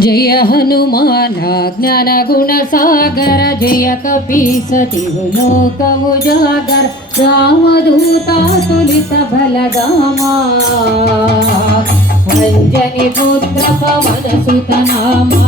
జయ హనుమాన జ్ఞాన గుణ సాగర జయ కపీసతి లోక జాగర రామదూత తులిత బలగామా. అంజని పుత్ర పవన సుతనామా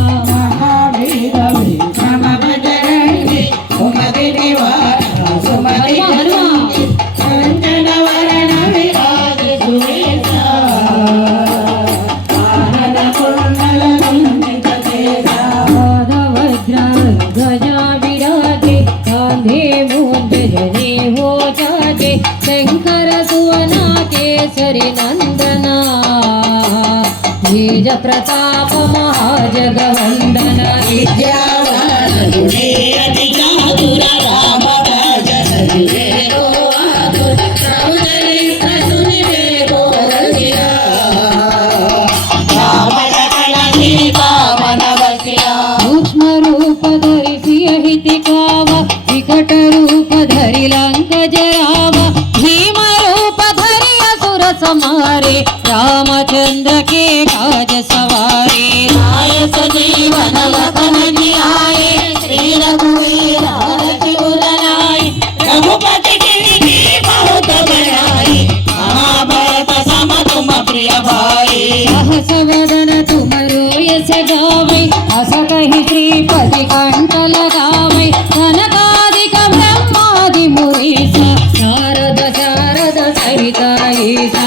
సీతామన వసియా సూక్ష్మ రూప ధరిసి అహితి కావ వికట రూప ధరి లంక జరావ रामचंद्र के काज सवारे नायक जीवन वतन न्याय श्री रघुवीर हरि गुरनाय रघुपति की बहुत बड़ाई महाभारत सम तुम प्रिय भाई सहस वदन तुम रोयस गावे अस कहि श्रीपति कंठ लगावे धनकादिक ब्रह्मादि मुरीसा नारद शारद सहित ईसा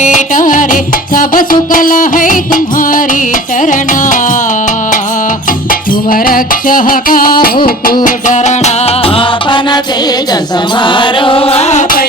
बिनु पैटारे सब सुकल है तुम्हारी शरणा तुम रक्षः काहू को डरना आपन तेज समारो आपै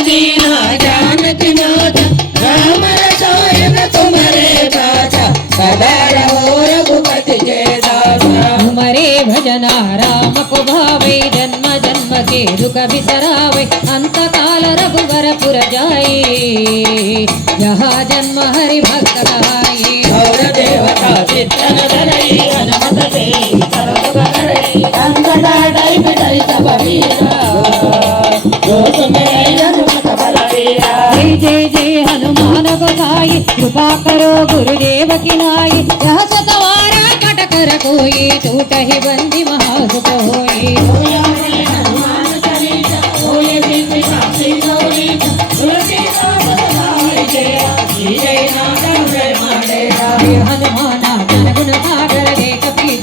ನೀನು ಕವಿತರಾವೈ ಅಂತಕಾಲ ರಘುವರ ಪುರಜಾಯಿ ಯಹ ಜನ್ಮ ಹರಿ ಭಕ್ತ ಕಹಾಯಿ ದೇವತಾ ಚಿತ್ತನ ಧರೈ ಹನುಮತ ಸರ್ವರೈ ಅಂಗದಾಡೈ ಬಿಡೈ ತಪವೀರ ಗೋಸುಮೆ ಹನುಮತ ಬಲವೀರ ಜಯ ಜಯ ಹನುಮಾನ ಗೋಸಾಯಿ ಕೃಪಾ ಕರೋ ಗುರುದೇವಕಿ ನಾಯಿ ಯಹ ಶತವಾರ ಕಟಕರ ಕೋಯಿ ತೂಟ ಹಿ ಬಂದಿ ಮಹಾಸುಖ ಹೋಯಿ honey.